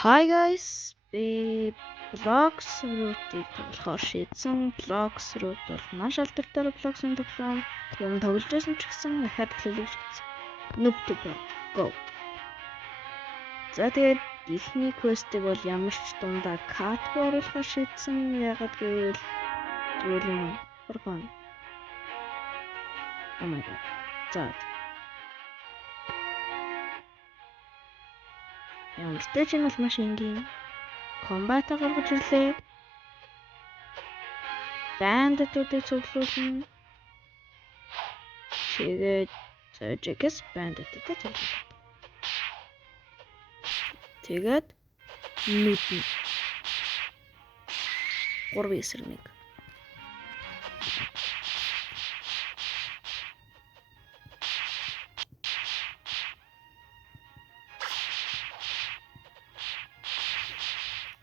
Hi guys, би Blox Root-ийг тоглохоор шийдсэн. Blox Root бол маш алдартай Blox-ын тоглоом. Юм тоглож байсан ч гэсэн дахиад эхлүүлж гэсэн. Noob Tuber Go. За тэгээд ихний квестийг бол ямар ч дундаа кат оруулахаар шийдсэн. Ягаад гэвэл зүйл юм оргон. Oh my god. За Ямартай ч юм бол маш энгийн комбата гаргаж ирлээ. Бандитуудыг цуглуулна. Тэгээд Жекс бандитуудыг цуглуулна. Тэгээд нүдэн 3-1.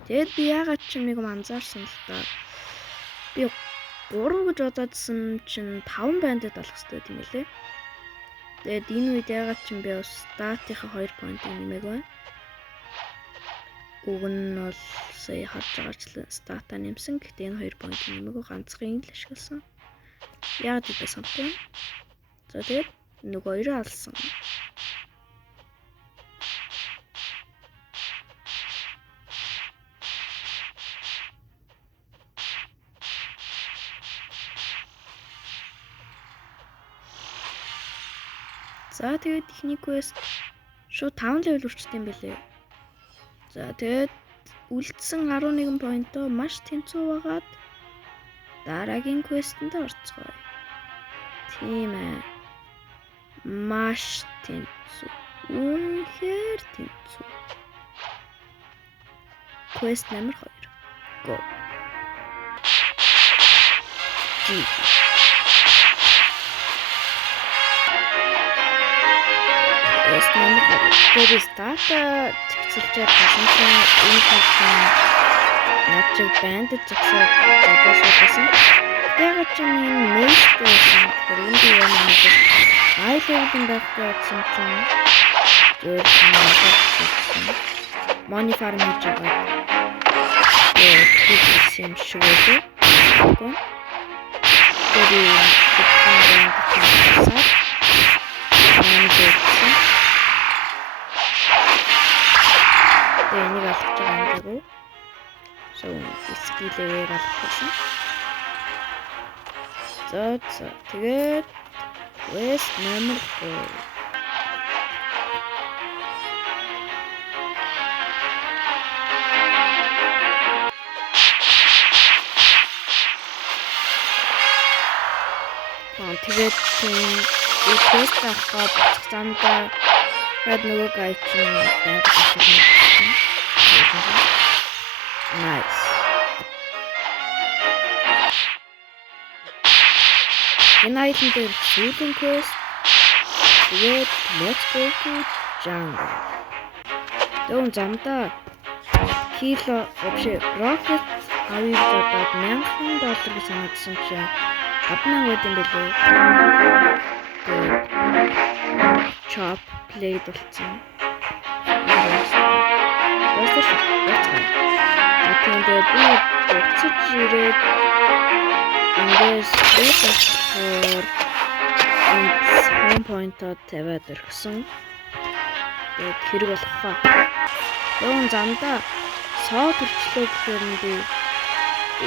Тэгээд би яагаад ч юмыг анзаарсан л та. Би 3 гэж бодоодсэн чинь 5 бандит болох хэрэгтэй юм лээ. Тэгээд энэ үед яагаад ч юм би бас статийнхаа 2 поинтыг нэмэг байна. Уг нь бол сая харж байгаачлан стата нэмсэн. Гэхдээ энэ 2 поинтыг нэмэг ганцхан л ашигласан. Яагаад гэдэг санахгүй. За тэгээд нөгөө 2 алсан. За тэгээд техник квест шууд 5 level хүрчтэй юм байлээ. За тэгээд үлдсэн 11 поинтоо маш тэнцүү байгаад дараагийн квестэнд орцгоё. Тийм ээ. Маш тэнцүү. Үнэхээр тэнцүү. Квест номер 2. Go. Тэгээд стата зэгцэлжээд хасантай энэ болсон начиг бандд зогсоод бодосоодсэн. Тэгээд ч юм нээштэй хөрөнд юм аа. Айлын байхгүй болсон чинь money farm хийж байгаа. Тэгээд юм шиг үү? Энийг алж байгаа юм. So, скиллээ алгасан. За тэгээд quest номер 2. Тэгээд quest авах замдаа had нөгөө гай чинь байна. Nice. Энэ айтем дээр shooting quest. Тэгээд let's go to jungle. Тэгвэл замдаа кило вообще rocket авиж бодоод $1000 гэж санагдсан чинь 5000 байт юм билээ. Chop play болсон. Тэгээд би буцаж ирээд ингээс битээр энэ point-од тавиад өргсөн. Тэгээд хэрэг болох хаа. Тэгвэл замдаа соо төрчлөө гэхээр нь би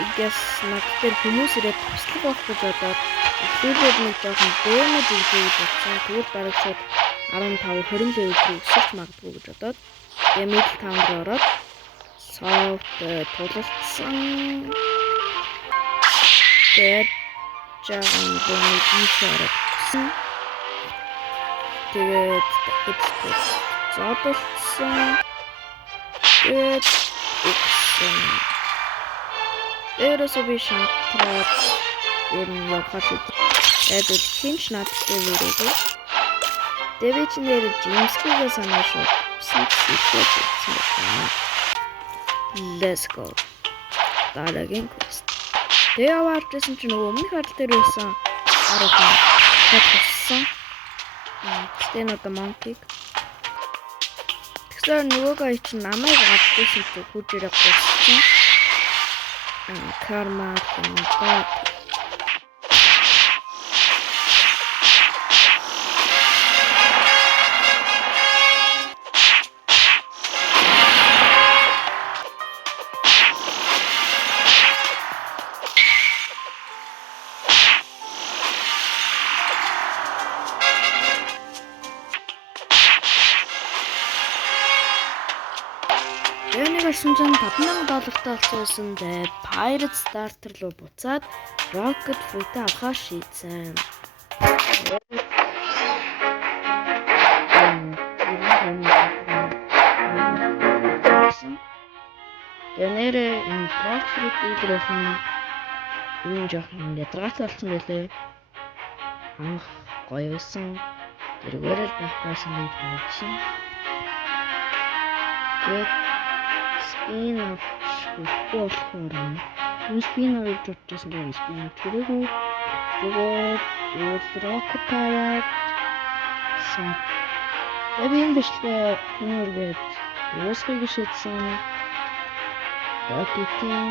ингээс надад хүмүүс ирээд туслах байх гэж бодоод ихлүүлээд нэг жоохон дэмэд үлдээж болсон. Тэгвэл бараг шууд 15-20 level рүү өсөж магадгүй гэж бодоод middle town руу ороод soft тулалдсан. Тэгээд жаахан дэмэд хийсэн. Тэгээд дахиж зодолцсон. Тэгээд ерөөсөө би шантраад ер нь явахад эдэл хинч надтай вэрээгүй. Дэвич нэр Джеймсгээ санаа шүү. Let's go. Дараагийн квест. Тэгээ аваарчсан чинь нөгөө өмнөх арал дээр байсан 10 хатсан. Стэн одоо монкиг Тэгсээр нөгөө гай чинь намайг авчихсан чи хурж ирэх болсон. Карма гэнэ. Энийг олсон чинь $5,000 олсон дээ. Pirate Starter руу буцаад Rocket Fruit авахар шийдсэн. Гэнэрээ энэ Rocket Fruit ийгрэх юм жоохон ядаргаатай болсон байлээ. Анх гоё байсан. Тэргээр л байхгүй гэж бодсон. Тэгээд спин авчихгүй болохоор спин авч утсан дээр спин тэрэггүй. Тэгээд Rocket Pirate сан. Эбийн бичлэг нүргээд уусгыг шийдсэн. Rocket-ийн